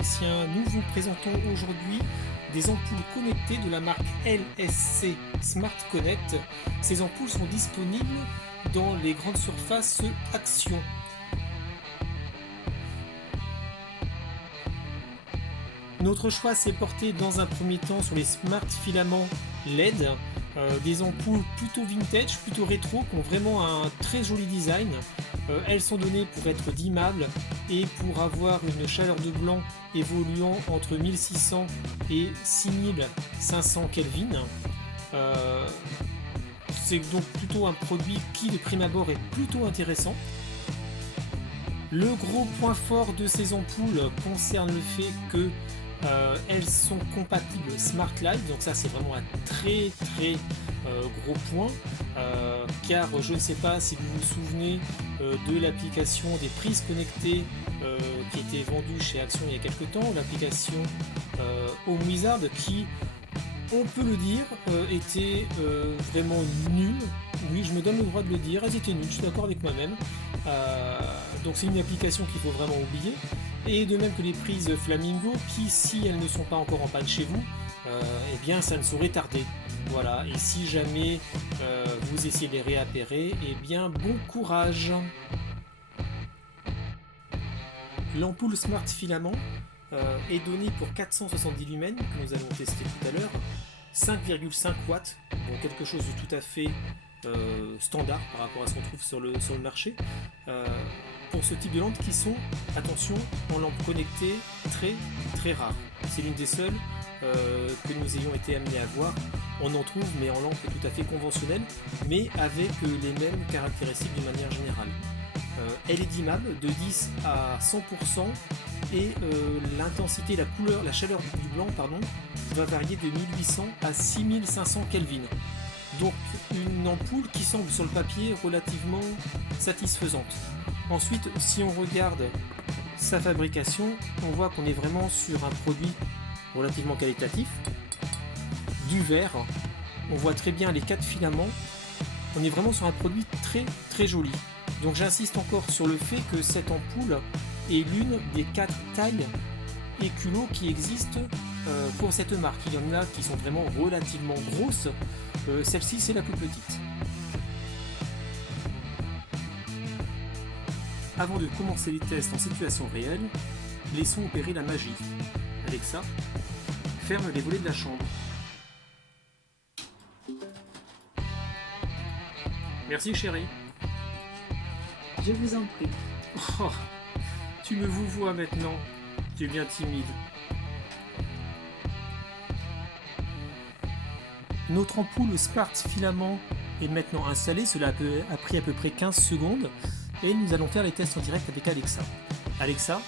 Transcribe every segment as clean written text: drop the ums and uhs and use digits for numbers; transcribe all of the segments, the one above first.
Alexien, nous vous présentons aujourd'hui des ampoules connectées de la marque LSC Smart Connect. Ces ampoules sont disponibles dans les grandes surfaces Action. Notre choix s'est porté dans un premier temps sur les Smart Filaments LED, des ampoules plutôt vintage, plutôt rétro, qui ont vraiment un très joli design. Elles sont données pour être dimmables et pour avoir une chaleur de blanc évoluant entre 1600 et 6500 Kelvin. C'est donc plutôt un produit qui de prime abord est plutôt intéressant. Le gros point fort de ces ampoules concerne le fait que elles sont compatibles Smart Light, donc ça c'est vraiment un très gros point, car je ne sais pas si vous vous souvenez de l'application des prises connectées qui était vendue chez Action il y a quelques temps, l'application Home Wizard qui, on peut le dire, était vraiment nulle. Oui, je me donne le droit de le dire, elles étaient nulles, je suis d'accord avec moi-même. Donc c'est une application qu'il faut vraiment oublier. Et de même que les prises Flamingo, qui si elles ne sont pas encore en panne chez vous, eh bien ça ne saurait tarder. Voilà, et si jamais vous essayez de les réappairer, eh bien bon courage. L'ampoule Smart Filament est donnée pour 470 lumens, que nous allons tester tout à l'heure, 5,5 watts, donc quelque chose de tout à fait standard par rapport à ce qu'on trouve sur le marché. Pour ce type de lampes qui sont, attention, en lampe connectée très rare. C'est l'une des seules que nous ayons été amenés à voir. On en trouve, mais en lampe tout à fait conventionnelle, mais avec les mêmes caractéristiques de manière générale. Elle est dimmable de 10 à 100% et l'intensité, la couleur, la chaleur du blanc va varier de 1800 à 6500 Kelvin. Donc une ampoule qui semble sur le papier relativement satisfaisante. Ensuite, si on regarde sa fabrication, on voit qu'on est vraiment sur un produit relativement qualitatif. Du verre, on voit très bien les 4 filaments. On est vraiment sur un produit très joli. Donc j'insiste encore sur le fait que cette ampoule est l'une des 4 tailles éculo qui existent pour cette marque. Il y en a qui sont vraiment relativement grosses. Celle-ci, c'est la plus petite. Avant de commencer les tests en situation réelle, laissons opérer la magie. Alexa, ferme les volets de la chambre. Merci chérie. Je vous en prie. Oh, tu me vous vois maintenant. Tu es bien timide. Notre ampoule Smart Filament est maintenant installée. Cela a pris à peu près 15 secondes. Et nous allons faire les tests en direct avec Alexa. Alexa,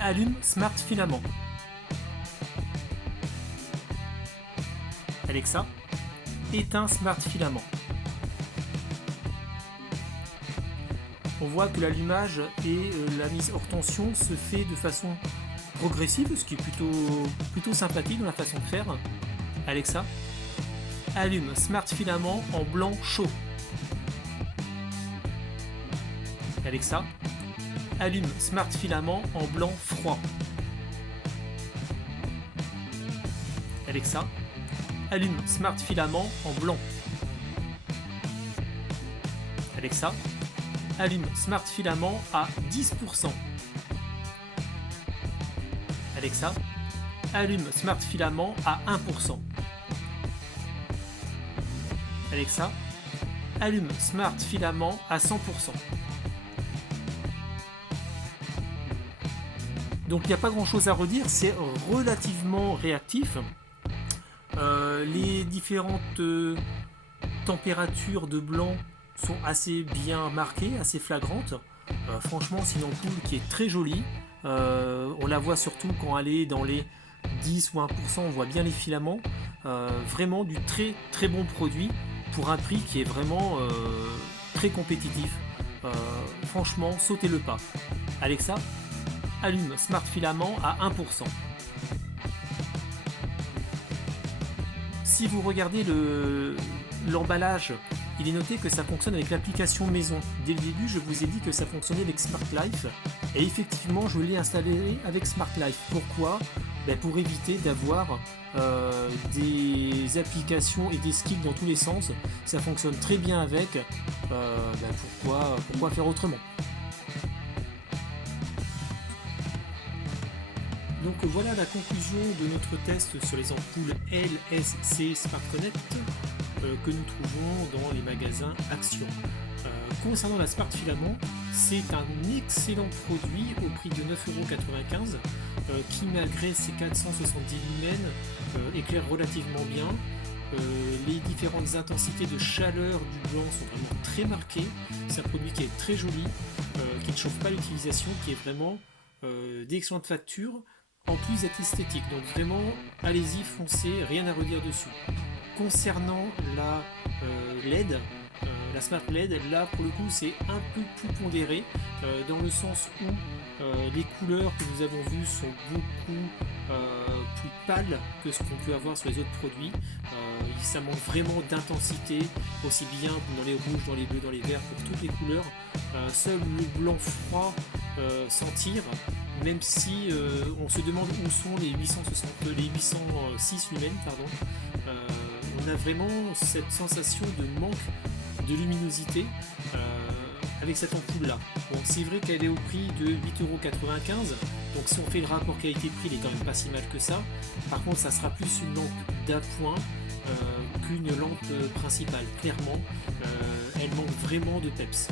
allume Smart Filament. Alexa, éteins Smart Filament. On voit que l'allumage et la mise hors tension se fait de façon progressive, ce qui est plutôt sympathique dans la façon de faire. Alexa, allume Smart Filament en blanc chaud. Alexa, allume Smart Filament en blanc froid. Alexa, allume Smart Filament en blanc. Alexa, allume Smart Filament à 10%. Alexa, allume Smart Filament à 1%. Alexa, allume Smart Filament à 100%. Donc il n'y a pas grand chose à redire, c'est relativement réactif. Les différentes températures de blanc sont assez bien marquées, assez flagrantes. Franchement, c'est une ampoule qui est très jolie. On la voit surtout quand elle est dans les 10 ou 1%, on voit bien les filaments. Vraiment du très bon produit pour un prix qui est vraiment très compétitif. Franchement, sautez le pas. Alexa, allume Smart Filament à 1%. Si vous regardez l'emballage il est noté que ça fonctionne avec l'application maison. Dès le début, je vous ai dit que ça fonctionnait avec Smart Life, et effectivement, je l'ai installé avec Smart Life. Pourquoi? Pour éviter d'avoir des applications et des skills dans tous les sens. Ça fonctionne très bien avec. Pourquoi faire autrement? Donc voilà la conclusion de notre test sur les ampoules LSC Smart Connect que nous trouvons dans les magasins Action. Concernant la Smart Filament, c'est un excellent produit au prix de 9,95 € qui, malgré ses 470 lumens, éclaire relativement bien. Les différentes intensités de chaleur du blanc sont vraiment très marquées. C'est un produit qui est très joli, qui ne chauffe pas l'utilisation, qui est vraiment d'excellente facture, en plus d'être esthétique. Donc vraiment, allez-y, foncez, rien à redire dessus. Concernant la LED, la Smart LED, là pour le coup c'est un peu plus pondéré, dans le sens où les couleurs que nous avons vues sont beaucoup plus pâles que ce qu'on peut avoir sur les autres produits. Ça manque vraiment d'intensité, aussi bien dans les rouges, dans les bleus, dans les verts, pour toutes les couleurs. Seul le blanc froid s'en tire, même si on se demande où sont les 806 lumens, pardon. On a vraiment cette sensation de manque de luminosité avec cette ampoule là. Bon, c'est vrai qu'elle est au prix de 8,95 €, donc si on fait le rapport qualité-prix, il est quand même pas si mal que ça. Par contre, ça sera plus une lampe d'appoint qu'une lampe principale. Clairement, elle manque vraiment de peps.